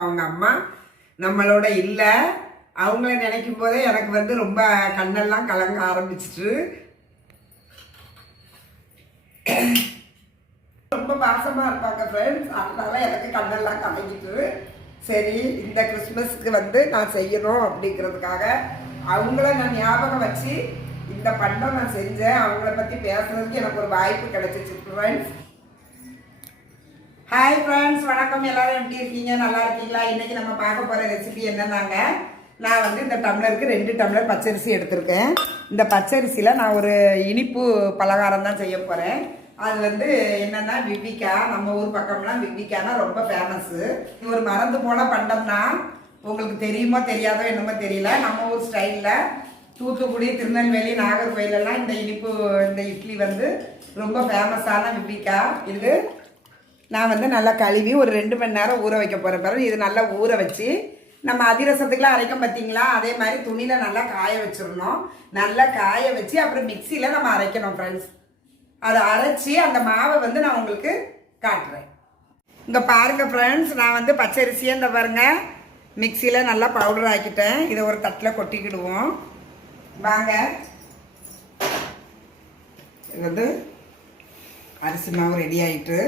அவங்க அம்மா நம்மளோட இல்லை. அவங்கள நினைக்கும் போதே எனக்கு வந்து ரொம்ப கண்ணெல்லாம் கலங்க ஆரம்பிச்சிட்டு. ரொம்ப பாசமாக இருப்பாங்க ஃப்ரெண்ட்ஸ் அதனால எனக்கு கண்ணெல்லாம் கலங்கிட்டு சரி இந்த கிறிஸ்மஸ்க்கு வந்து நான் செய்யணும் அப்படிங்கிறதுக்காக அவங்கள நான் ஞாபகம் வச்சு இந்த பண்டம் நான் செஞ்சேன். அவங்கள பற்றி பேசுறதுக்கு எனக்கு ஒரு வாய்ப்பு கிடைச்சிச்சு ஃப்ரெண்ட்ஸ் ஹாய் ஃப்ரெண்ட்ஸ் வணக்கம். எல்லாரும் எப்படி இருக்கீங்க? நல்லா இருக்கீங்களா? இன்னைக்கு நம்ம பார்க்க போகிற ரெசிபி என்னன்னாங்க? நான் வந்து இந்த டம்ளருக்கு ரெண்டு டம்ளர் பச்சரிசி எடுத்திருக்கேன். இந்த பச்சரிசியில் நான் ஒரு இனிப்பு பலகாரம் தான் செய்ய போகிறேன் அது வந்து என்னென்னா விவிக்கா நம்ம ஊர் பக்கம்லாம் விவிக்கானா ரொம்ப ஃபேமஸ்ஸு ஒரு மறந்து போன பண்டம்னா உங்களுக்கு தெரியுமோ தெரியாதோ என்னமோ தெரியல. நம்ம ஊர் ஸ்டைலில் தூத்துக்குடி திருநெல்வேலி நாகர்கோயிலெல்லாம் இந்த இனிப்பு இந்த இட்லி வந்து ரொம்ப ஃபேமஸான விவிக்கா இது நான் வந்து நல்லா கழுவி ஒரு ரெண்டு மணி நேரம் ஊற வைக்க போகிறேன் பிறகு இது நல்லா ஊற வச்சு நம்ம அதிரசத்துக்குலாம் அரைக்கும் பார்த்தீங்களா அதே மாதிரி துணியில் நல்லா காய வச்சிடணும். நல்லா காய வச்சு அப்புறம் மிக்சியில் நம்ம அரைக்கணும் ஃப்ரெண்ட்ஸ் அதை அரைச்சி அந்த மாவை வந்து நான் உங்களுக்கு காட்டுறேன். இங்கே பாருங்கள் ஃப்ரெண்ட்ஸ் நான் வந்து பச்சரிசியை இந்த பாருங்கள் மிக்சியில் நல்லா பவுடர் ஆக்கிட்டேன். இதை ஒரு தட்டில் கொட்டிக்கிடுவோம். வாங்க. இது வந்து அரிசி மாவு ரெடி ஆகிட்டு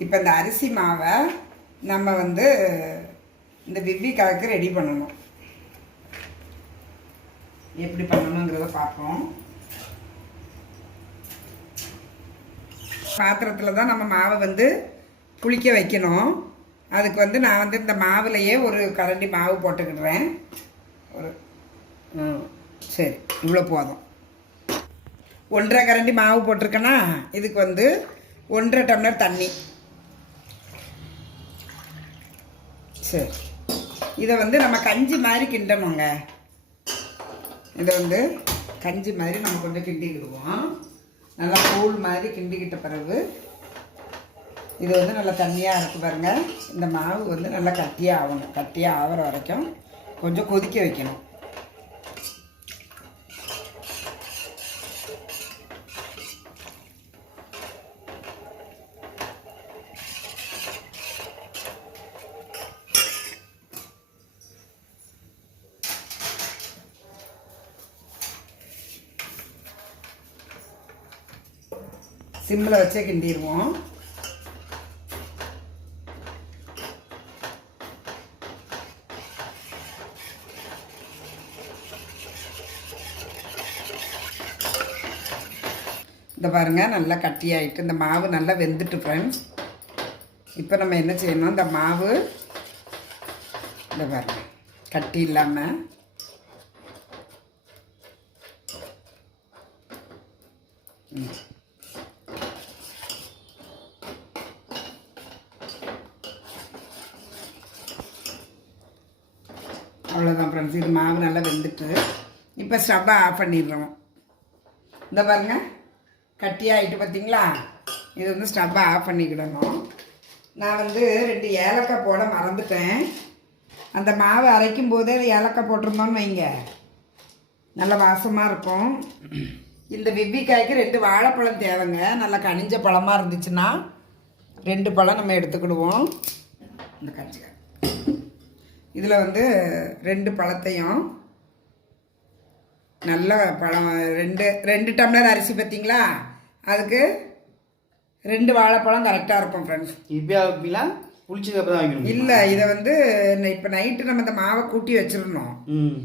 இப்போ இந்த அரிசி மாவை நம்ம வந்து இந்த விவிக்காவுக்கு ரெடி பண்ணணும். எப்படி பண்ணணுங்கிறத பார்ப்போம். பாத்திரத்தில் தான் நம்ம மாவை வந்து புளிக்க வைக்கணும். அதுக்கு வந்து நான் வந்து இந்த மாவுலையே ஒரு கரண்டி மாவு போட்டுக்கிடுறேன். ஒரு ம், சரி இவ்வளோ போதும். ஒன்றரை கரண்டி மாவு போட்டிருக்கேன்னா இதுக்கு வந்து ஒன்றரை டம்ளர் தண்ணி. சரி. இதை வந்து நம்ம கஞ்சி மாதிரி கிண்டணுங்க. இதை வந்து கஞ்சி மாதிரி நம்ம கொஞ்சம் கிண்டிக்கிடுவோம். நல்லா கூழ் மாதிரி கிண்டிக்கிட்ட பிறகு இது வந்து நல்லா தண்ணியாக இருக்கு பாருங்கள் இந்த மாவு வந்து நல்லா கட்டியாக ஆகணும் கட்டியாக ஆகிற வரைக்கும் கொஞ்சம் கொதிக்க வைக்கணும். சிம்மில் வச்சே கிண்டிடுவோம் இந்த பாருங்கள் நல்லா கட்டியாயிட்டு இந்த மாவு நல்லா வெந்துட்டு ஃப்ரெண்ட்ஸ் இப்போ நம்ம என்ன செய்யணும்? இந்த மாவு இந்த பாருங்கள் கட்டி இல்லாமல் அவ்வளோதான் ஃப்ரெண்ட்ஸ் இது மாவு நல்லா வெந்துட்டு இப்போ ஸ்டவ்வை ஆஃப் பண்ணிடுறோம். இந்த பாருங்க கட்டியாயிட்டு பார்த்தீங்களா இது வந்து ஸ்டவ்வை ஆஃப் பண்ணிக்கிடணும். நான் வந்து ரெண்டு ஏலக்காய் போட மறந்துட்டேன். அந்த மாவு அரைக்கும் போதே ஏலக்காய் போட்டிருந்தோன்னு வைங்க. நல்ல வாசமாக இருக்கும். இந்த விவ்விக்காய்க்கு ரெண்டு வாழைப்பழம் தேவைங்க. நல்லா கனிஞ்ச பழமாக இருந்துச்சுன்னா ரெண்டு பழம் நம்ம எடுத்துக்கிடுவோம். இந்த கஞ்சிக்காய். இதில் வந்து ரெண்டு பழத்தையும் நல்ல பழம் ரெண்டு ரெண்டு டம்ளர் அரிசி பார்த்தீங்களா அதுக்கு ரெண்டு வாழைப்பழம் கரெக்டாக இருக்கும் ஃப்ரெண்ட்ஸ் இப்பயே வைப்பீங்களா புளிச்சதுக்கு அப்புறம் தான் வைக்கணும் இல்லை இதை வந்து இப்போ நைட்டு நம்ம இந்த மாவை கூட்டி வச்சிடணும். ம்.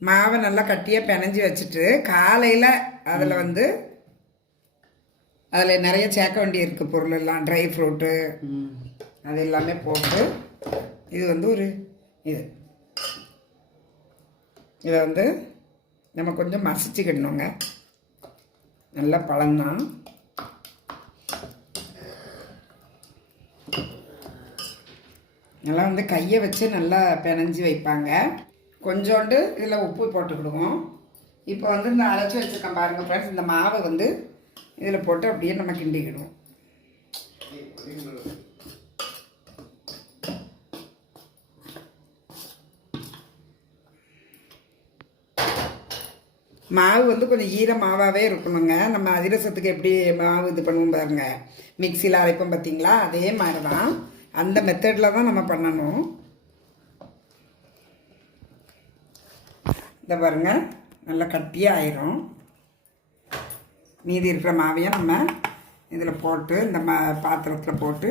மாவை நல்லா கட்டியாக பிணைஞ்சி வச்சுட்டு காலையில் அதில் வந்து அதில் நிறைய சேர்க்க வேண்டி இருக்குது பொருள் எல்லாம் ட்ரை ஃப்ரூட்டு அது எல்லாமே போட்டு இது வந்து ஒரு இது. இதை வந்து நம்ம கொஞ்சம் மசிச்சுக்கிடணுங்க. நல்ல பழம்தான். நல்லா வந்து கையை வச்சு நல்லா பிணைஞ்சு வைப்பாங்க. கொஞ்சோண்டு இதில் உப்பு போட்டுக்கிடுவோம். இப்போ வந்து இந்த அழைச்சி வச்சுருக்கேன் பாருங்கள் ஃப்ரெண்ட்ஸ் இந்த மாவை வந்து இதில் போட்டு அப்படியே நம்ம கிண்டிக்கிடுவோம். மாவு வந்து கொஞ்சம் ஈர மாவாகவே இருக்கணுங்க. நம்ம அதிரசத்துக்கு எப்படி மாவு இது பண்ணுவோம் பாருங்க. மிக்சியில் அரைப்போம் பார்த்தீங்களா அதே மாதிரி தான் அந்த மெத்தடில் தான் நம்ம பண்ணணும். இந்த பாருங்க நல்லா கட்டியாக ஆயிரும். மீதி இருக்கிற மாவையும் நம்ம இதில் போட்டு இந்த ம பாத்திரத்தில் போட்டு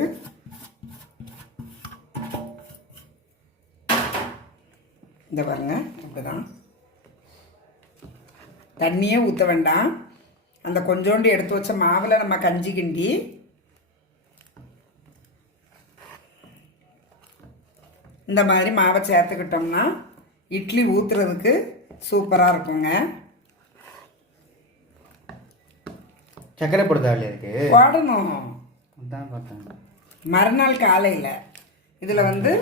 இந்த பாருங்க அப்படிதான் தண்ணியே ஊற்ற வேண்டாம். அந்த கொஞ்சோண்டு எடுத்து வச்ச மாவில் நம்ம கஞ்சி கிண்டி இந்த மாதிரி மாவை சேர்த்துக்கிட்டோம்னா இட்லி ஊற்றுறதுக்கு சூப்பராக இருக்குங்க. சக்கரை போடுதா இல்லையா அதுக்கு போடணும் பார்த்தேன். மறுநாள் காலையில். இதில் வந்து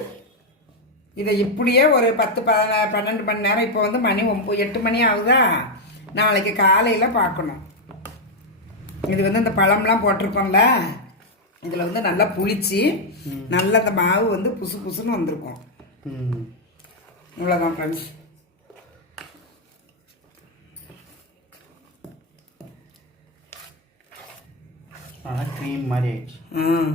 இதை இப்படியே ஒரு பத்து பத பன்னெண்டு மணி நேரம் இப்போ வந்து மணி ஒம்பது எட்டு மணி ஆகுதா? நாளைக்கு காலையில் பார்க்கணும். இது வந்து இந்த பழம்லாம் போட்டிருக்கோம்ல இதில் வந்து நல்லா புளிச்சு நல்லா அந்த மாவு வந்து புசு புசுன்னு வந்திருக்கும். இவ்வளோதான் ஃப்ரெண்ட்ஸ் ஆனால் க்ரீம் மாதிரி ஆயிடுச்சு. ம்.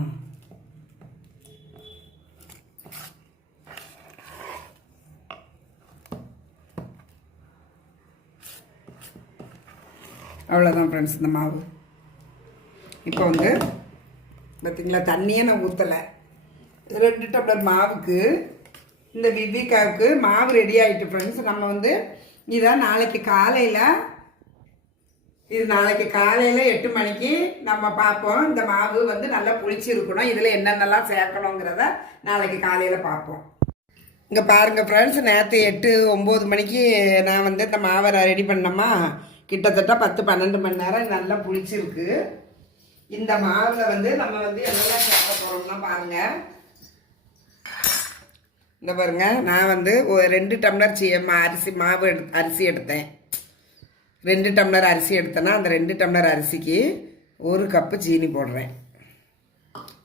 அவ்வளோதான் ஃப்ரெண்ட்ஸ் இந்த மாவு. இப்போ வந்து பார்த்தீங்களா தண்ணியே நான் ஊற்றலை ரெண்டு டம்ளர் மாவுக்கு இந்த விபிகாவுக்கு மாவு ரெடி ஆகிட்டு ஃப்ரெண்ட்ஸ் நம்ம வந்து இதை நாளைக்கு காலையில் இது நாளைக்கு காலையில் எட்டு மணிக்கு நம்ம பார்ப்போம். இந்த மாவு வந்து நல்லா புளிச்சு இருக்கணும் இதில் என்னென்னலாம் சேர்க்கணுங்கிறத நாளைக்கு காலையில் பார்ப்போம். இங்கே பாருங்கள் ஃப்ரெண்ட்ஸ் நேற்று எட்டு ஒம்பது மணிக்கு நான் வந்து இந்த மாவை ரெடி பண்ணோமா கிட்டத்தட்ட பத்து பன்னெண்டு மணி நேரம் நல்லா புளிச்சிருக்கு. இந்த மாவில் வந்து நம்ம வந்து என்னெல்லாம் சேர்க்க போகிறோம்னா பாருங்கள் இந்த பாருங்க நான் வந்து ரெண்டு டம்ளர் சி மா- அரிசி மாவு எடு அரிசி எடுத்தேன். ரெண்டு டம்ளர் அரிசி எடுத்தேன்னா அந்த ரெண்டு டம்ளர் அரிசிக்கு ஒரு கப்பு சீனி போடுறேன்.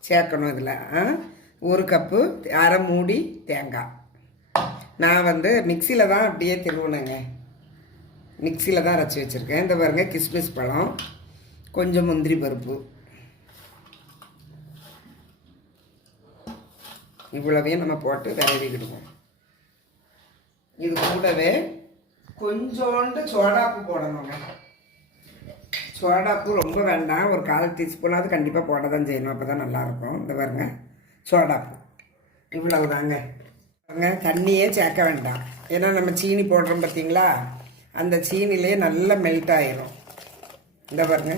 சேர்க்கணும் இதில் ஒரு கப்பு அரை மூடி தேங்காய். நான் வந்து மிக்சியில் தான் அப்படியே திருவுனேங்க. மிக்சியில் தான் அரைச்சி வச்சுருக்கேன். இந்த பாருங்க கிஸ்மிஸ் பழம் கொஞ்சம் முந்திரி பருப்பு. இவ்வளவையும் நம்ம போட்டு விரவிக்கிடுவோம் இது கூடவே கொஞ்சோண்டு சோடாப்பு போடணுங்க. சோடாப்பு ரொம்ப வேண்டாம். ஒரு கால் டீஸ்பூனாவது கண்டிப்பாக போட தான் செய்யணும். அப்போ தான் நல்லாயிருக்கும். இந்த பாருங்க சோடாப்பு. இவ்வளவு தாங்க தண்ணியே சேர்க்க வேண்டாம். ஏன்னா நம்ம சீனி போடுறோம் பார்த்தீங்களா? அந்த சீனிலே நல்லா மெல்ட் ஆயிரும். இந்த பாருங்க.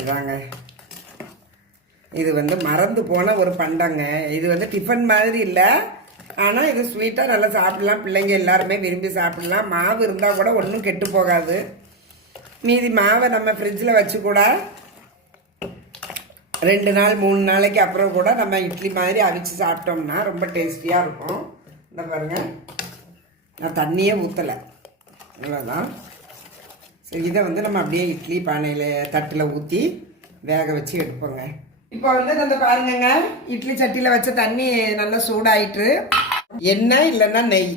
இதாங்க. இது வந்து மறந்து போன ஒரு பண்டங்க. இது வந்து டிஃபன் மாதிரி இல்லை. ஆனால் இது ஸ்வீட்டாக நல்லா சாப்பிடலாம். பிள்ளைங்க எல்லாருமே விரும்பி சாப்பிடலாம். மாவு இருந்தால் கூட ஒன்றும் கெட்டு போகாது. மீதி மாவை நம்ம ஃப்ரிட்ஜில் வச்சு கூட ரெண்டு நாள் மூணு நாளைக்கு அப்புறம் கூட நம்ம இட்லி மாதிரி அவிச்சு சாப்பிட்டோம்னா ரொம்ப டேஸ்டியாக இருக்கும். இந்த பாருங்க. நான் தண்ணியே ஊற்றலை அவ்வளோதான் சரி இதை வந்து நம்ம அப்படியே இட்லி பானையில் தட்டில் ஊற்றி வேக வச்சு எடுப்போங்க. இப்போ வந்து அந்த பாருங்கங்க. இட்லி சட்டியில் வச்ச தண்ணி நல்லா சூடாயிட்டு எண்ணெய் இல்லைன்னா நெய்.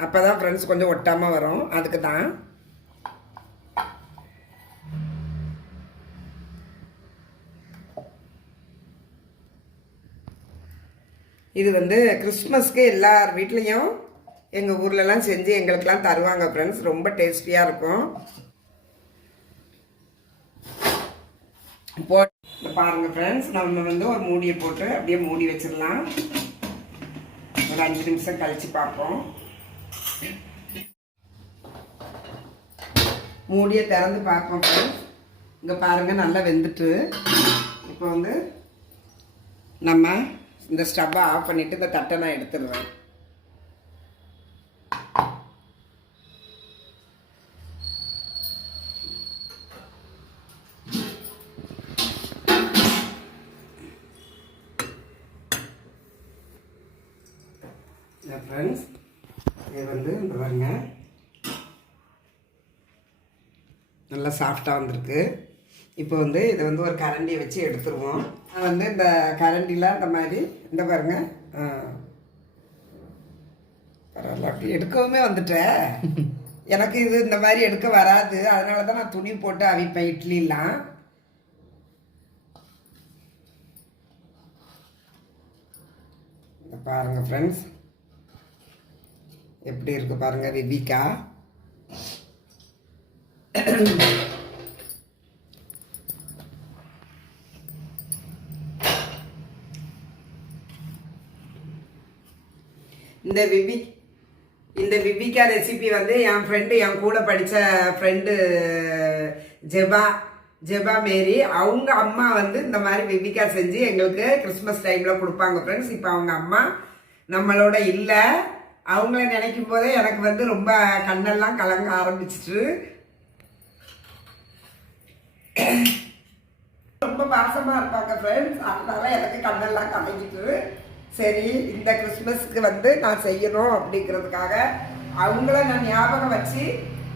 அப்போ தான் ஃப்ரெண்ட்ஸ் கொஞ்சம் ஒட்டாமல் வரும். அதுக்கு தான் இது வந்து கிறிஸ்மஸ்க்கு எல்லார் வீட்லேயும் எங்கள் ஊர்லலாம் செஞ்சு எங்களுக்கெல்லாம் தருவாங்க ஃப்ரெண்ட்ஸ் ரொம்ப டேஸ்டியாக இருக்கும். போ இந்த ஃப்ரெண்ட்ஸ் நம்ம வந்து ஒரு மூடியை போட்டு அப்படியே மூடி வச்சிடலாம். ஒரு அஞ்சு நிமிஷம் கழிச்சு பார்ப்போம். மூடியை திறந்து பார்ப்போம் ஃப்ரெண்ட்ஸ் இங்கே பாருங்கள் நல்லா வெந்துட்டு. இப்போ வந்து நம்ம இந்த ஸ்டவ்வை ஆஃப் பண்ணிவிட்டு இந்த தட்டை நான் எடுத்துடுவேன் ஃப்ரெண்ட்ஸ் இது வந்து இந்த பாருங்க நல்லா சாஃப்டாக வந்திருக்கு. இப்போ வந்து இதை வந்து ஒரு கரண்டியை வச்சு எடுத்துருவோம். நான் வந்து இந்த கரண்டிலாம் இந்த மாதிரி இந்த பாருங்க ஆ. பரவாயில்ல அப்படி எடுக்கவுமே வந்துட்டேன் எனக்கு இது இந்த மாதிரி எடுக்க வராது. அதனால தான் நான் துணி போட்டு அவிப்பேன் இட்லிலாம். இந்த பாருங்க ஃப்ரெண்ட்ஸ் எப்படி இருக்கு பாருங்க விவிகா. இந்த விபி இந்த விபிகா ரெசிபி வந்து என் ஃப்ரெண்டு என் கூட படித்த ஃப்ரெண்டு ஜெபா ஜெபா மேரி. அவங்க அம்மா வந்து இந்த மாதிரி விபிகா செஞ்சு எங்களுக்கு கிறிஸ்மஸ் டைமில் கொடுப்பாங்க ஃப்ரெண்ட்ஸ் இப்போ அவங்க அம்மா நம்மளோட இல்லை. அவங்கள நினைக்கும் போதே எனக்கு வந்து ரொம்ப கண்ணெல்லாம் கலங்க ஆரம்பிச்சிட்டு ரொம்ப பாசமாக இருப்பாங்க ஃப்ரெண்ட்ஸ் அதனால எனக்கு கண்ணெல்லாம் கலங்கிட்டு சரி இந்த கிறிஸ்மஸ்க்கு வந்து நான் செய்யணும் அப்படிங்கிறதுக்காக அவங்கள நான் ஞாபகம் வச்சு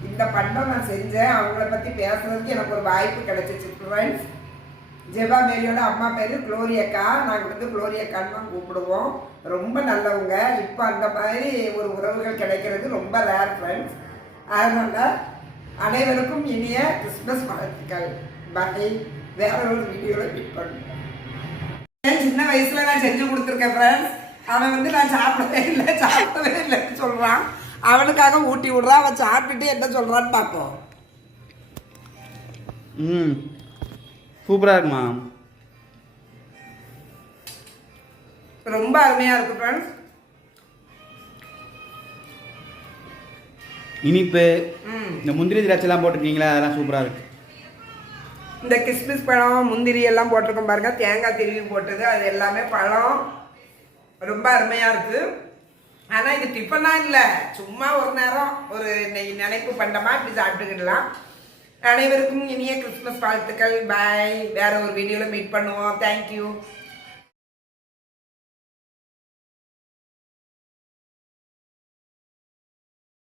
இந்த பண்டம் நான் செஞ்சேன். அவங்கள பற்றி பேசுறதுக்கு எனக்கு ஒரு வாய்ப்பு கிடைச்சிச்சு ஃப்ரெண்ட்ஸ் ஜெபா மேரியோட அம்மா பேர் குளோரி அக்கா. நாங்கள் வந்து குளோரியக்கான்னு தான் கூப்பிடுவோம். ரொம்ப நல்லவங்க. இப்போ அந்த மாதிரி ஒரு உறவுகள் கிடைக்கிறது ரொம்ப ரேர் ஃப்ரெண்ட்ஸ் அதனால் அனைவருக்கும் இனிய கிறிஸ்மஸ் வாழ்த்துக்கள். பாய். வேற ஒரு வீடியோவில் மீட் பண்ணுவோம். சின்ன வயசுல நான் செஞ்சு கொடுத்துருக்கேன் ஃப்ரெண்ட்ஸ் அவன் வந்து நான் சாப்பிடவே இல்லை. சாப்பிடவே இல்லைன்னு சொல்கிறான் அவனுக்காக ஊட்டி விடுறான் அவன் சாப்பிட்டுட்டு என்ன சொல்கிறான்னு பார்ப்போம். ம். சூப்பராக இருக்குமா? ரொம்ப அருமையா இருக்கு ஃப்ரெண்ட்ஸ் இனிப்பு. இந்த முந்திரி திராட்சைலாம் போட்டிருக்கீங்களா? அதெல்லாம் சூப்பராக இருக்கு. இந்த கிஸ்மிஸ் பழம் முந்திரி எல்லாம் போட்டிருக்கோம் பாருங்க. தேங்காய் திருவி போட்டது. அது எல்லாமே பழம். ரொம்ப அருமையா இருக்கு. ஆனா இது டிஃபனா இல்லை. சும்மா ஒரு நேரம் ஒரு நினைப்பு பண்டமா இப்படி சாப்பிட்டுக்கிடலாம். அனைவருக்கும் இனிய கிறிஸ்மஸ் வாழ்த்துக்கள். பாய் வேற ஒரு வீடியோவில் மீட் பண்ணுவோம். தேங்க்யூ